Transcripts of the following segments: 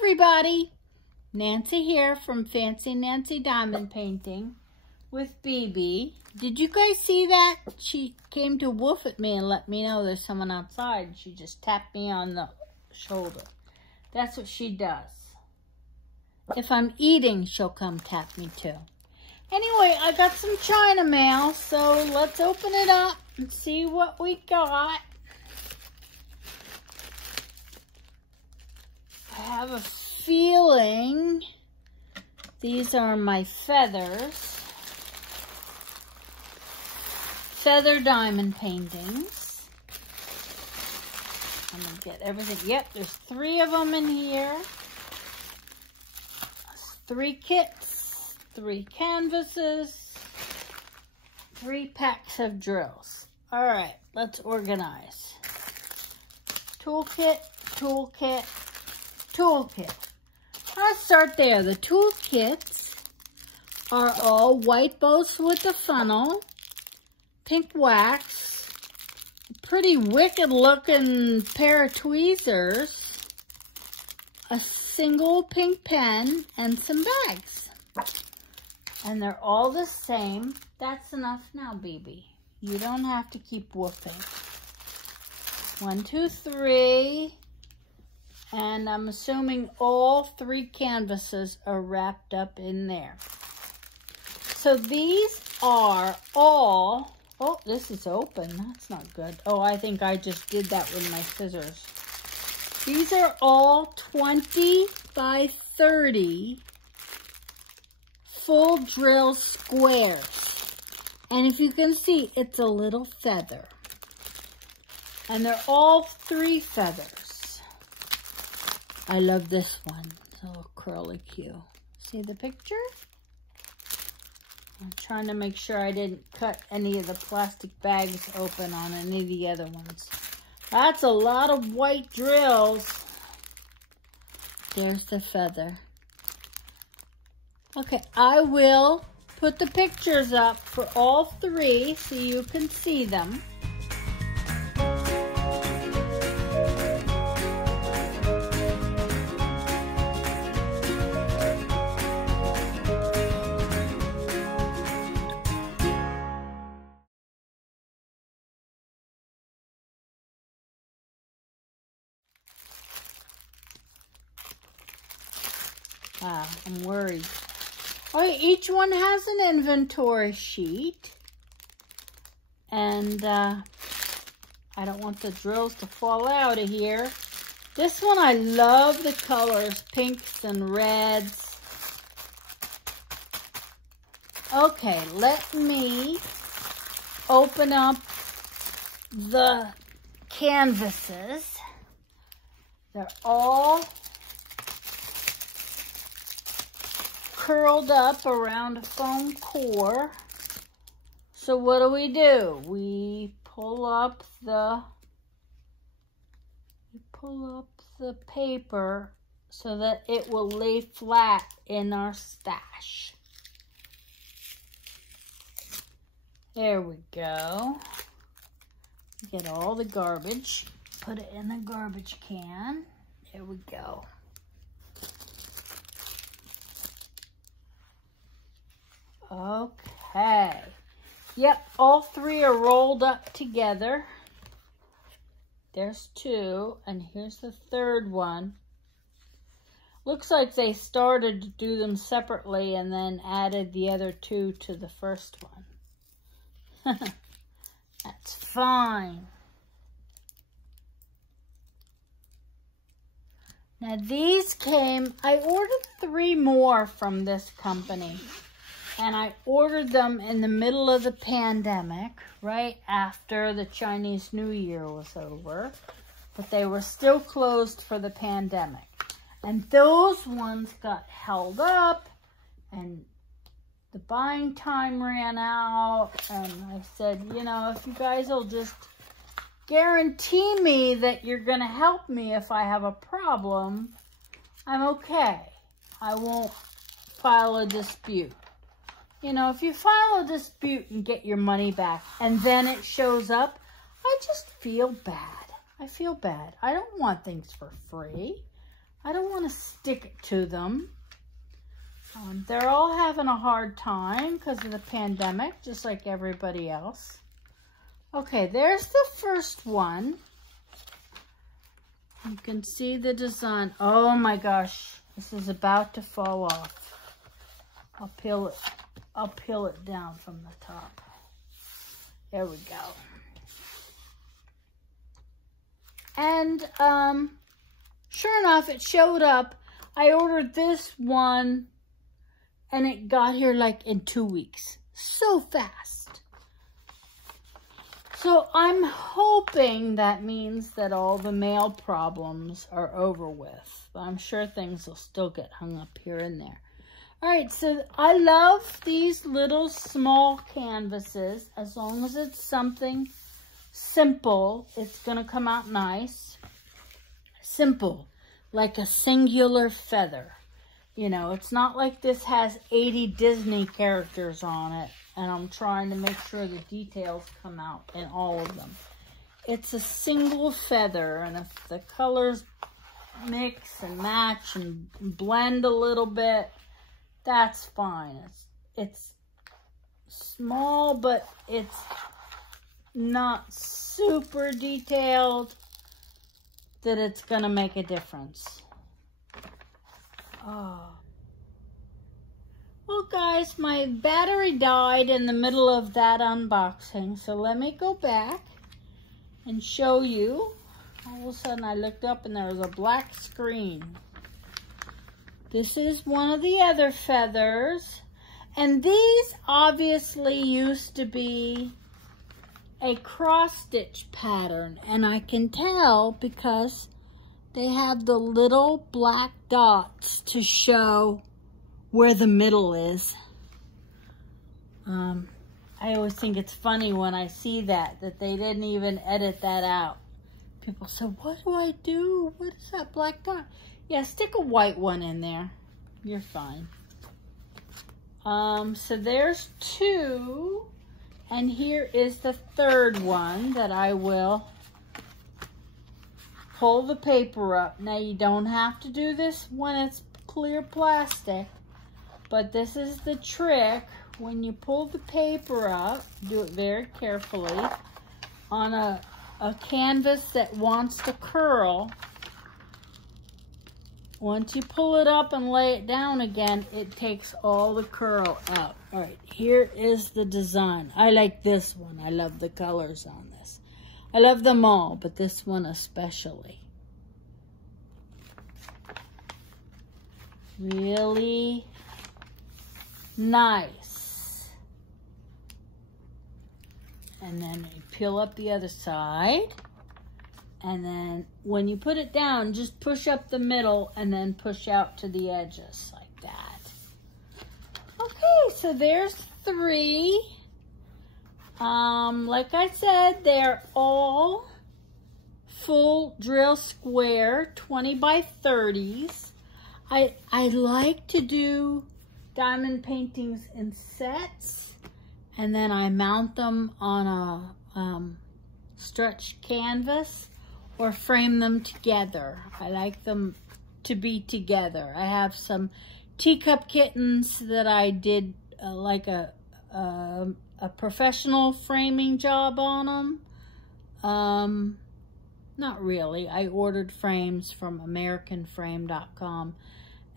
everybody, Nancy here from Fancy Nancy Diamond Painting with BB. Did you guys see that? She came to woof at me and let me know there's someone outside. She just tapped me on the shoulder. That's what she does. If I'm eating, she'll come tap me too. Anyway, I got some China mail, so let's open it up and see what we got. I have a feeling these are my feathers. Feather diamond paintings. I'm going to get everything. Yep, there's 3 of them in here. 3 kits, 3 canvases, 3 packs of drills. All right, let's organize. Toolkit, toolkit, toolkit. Let's start there. The toolkits are all white bows with a funnel, pink wax, a pretty wicked looking pair of tweezers, a single pink pen, and some bags. And they're all the same. That's enough now, BB. You don't have to keep woofing. 1, 2, 3. And I'm assuming all 3 canvases are wrapped up in there. So these are all, oh, this is open. That's not good. Oh, I think I just did that with my scissors. These are all 20 by 30 full drill squares. And if you can see, it's a little feather. And they're all 3 feathers. I love this one. It's a little curly Q. See the picture? I'm trying to make sure I didn't cut any of the plastic bags open on any of the other ones. That's a lot of white drills. There's the feather. Okay, I will put the pictures up for all 3 so you can see them. Wow, I'm worried. Okay, each one has an inventory sheet. And I don't want the drills to fall out of here. This one, I love the colors, pinks and reds. Okay, let me open up the canvases. They're all curled up around a foam core. So what do? We pull up the paper so that it will lay flat in our stash. There we go. Get all the garbage, put it in the garbage can. There we go. Okay. Yep, all 3 are rolled up together. There's 2, and here's the 3rd one. Looks like they started to do them separately and then added the other 2 to the first one. That's fine. Now these came, I ordered 3 more from this company. And I ordered them in the middle of the pandemic, right after the Chinese New Year was over. But they were still closed for the pandemic. And those ones got held up, and the buying time ran out. And I said, you know, if you guys will just guarantee me that you're going to help me if I have a problem, I'm okay. I won't file a dispute. You know, if you file a dispute and get your money back and then it shows up, I just feel bad. I feel bad. I don't want things for free. I don't want to stick it to them. They're all having a hard time because of the pandemic, just like everybody else. Okay, there's the first one. You can see the design. Oh my gosh, this is about to fall off. I'll peel it down from the top. There we go. And sure enough, it showed up. I ordered this one and it got here like in 2 weeks. So fast. So I'm hoping that means that all the mail problems are over with. But I'm sure things will still get hung up here and there. All right, so I love these little small canvases. As long as it's something simple, it's gonna come out nice. Simple, like a singular feather. You know, it's not like this has 80 Disney characters on it, and I'm trying to make sure the details come out in all of them. It's a single feather, and if the colors mix and match and blend a little bit, that's fine. It's small, but it's not super detailed that it's gonna make a difference. Oh. Well, guys, my battery died in the middle of that unboxing, so let me go back and show you. All of a sudden, I looked up and there was a black screen. This is one of the other feathers, and these obviously used to be a cross-stitch pattern, and I can tell because they have the little black dots to show where the middle is. I always think it's funny when I see that they didn't even edit that out. People say, what do I do? What is that black dot? Yeah, stick a white one in there. You're fine. So there's two. And here is the third one that I will pull the paper up. Now, you don't have to do this when it's clear plastic, but this is the trick. When you pull the paper up, do it very carefully on a canvas that wants to curl. Once you pull it up and lay it down again, it takes all the curl out. All right, here is the design. I like this one. I love the colors on this. I love them all, but this one especially. Really nice. And then you peel up the other side. And then when you put it down, just push up the middle and then push out to the edges like that. Okay, so there's three. Like I said, they're all full drill square 20 by 30s. I like to do diamond paintings in sets, and then I mount them on a stretched canvas or frame them together. I like them to be together. I have some teacup kittens that I did like a professional framing job on them. Not really. I ordered frames from AmericanFrame.com,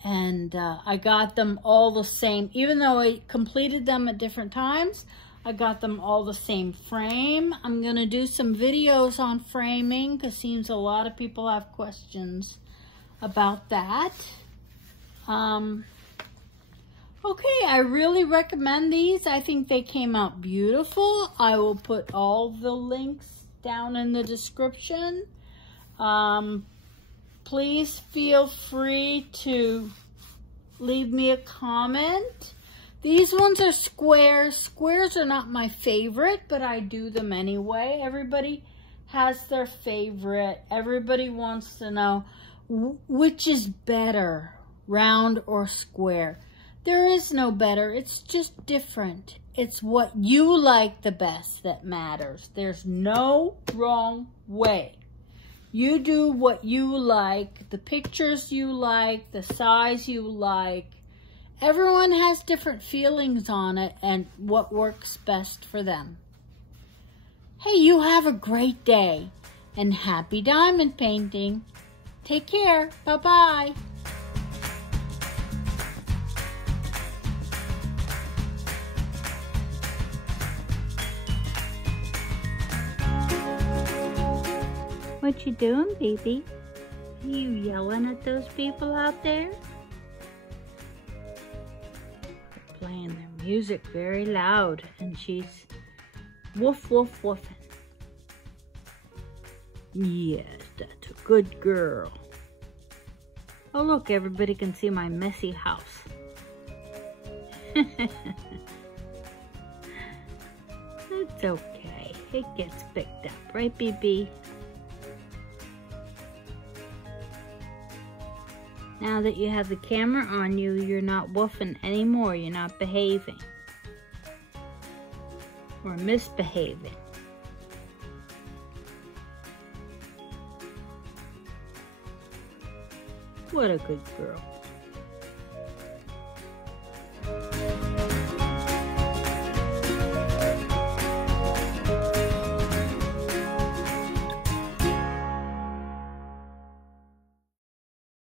and I got them all the same. Even though I completed them at different times, I got them all the same frame. I'm going to do some videos on framing because it seems a lot of people have questions about that. Okay, I really recommend these. I think they came out beautiful. I will put all the links down in the description. Please feel free to leave me a comment. These ones are squares. Squares are not my favorite, but I do them anyway. Everybody has their favorite. Everybody wants to know which is better, round or square. There is no better. It's just different. It's what you like the best that matters. There's no wrong way. You do what you like, the pictures you like, the size you like. Everyone has different feelings on it and what works best for them. Hey, you have a great day and happy diamond painting. Take care. Bye-bye. What you doing, baby? Are you yelling at those people out there? They're playing their music very loud, and she's woof, woof, woofing. Yes, that's a good girl. Oh, look, everybody can see my messy house. It's okay. It gets picked up, right, BB? Now that you have the camera on you, you're not woofing anymore. You're not behaving or misbehaving. What a good girl.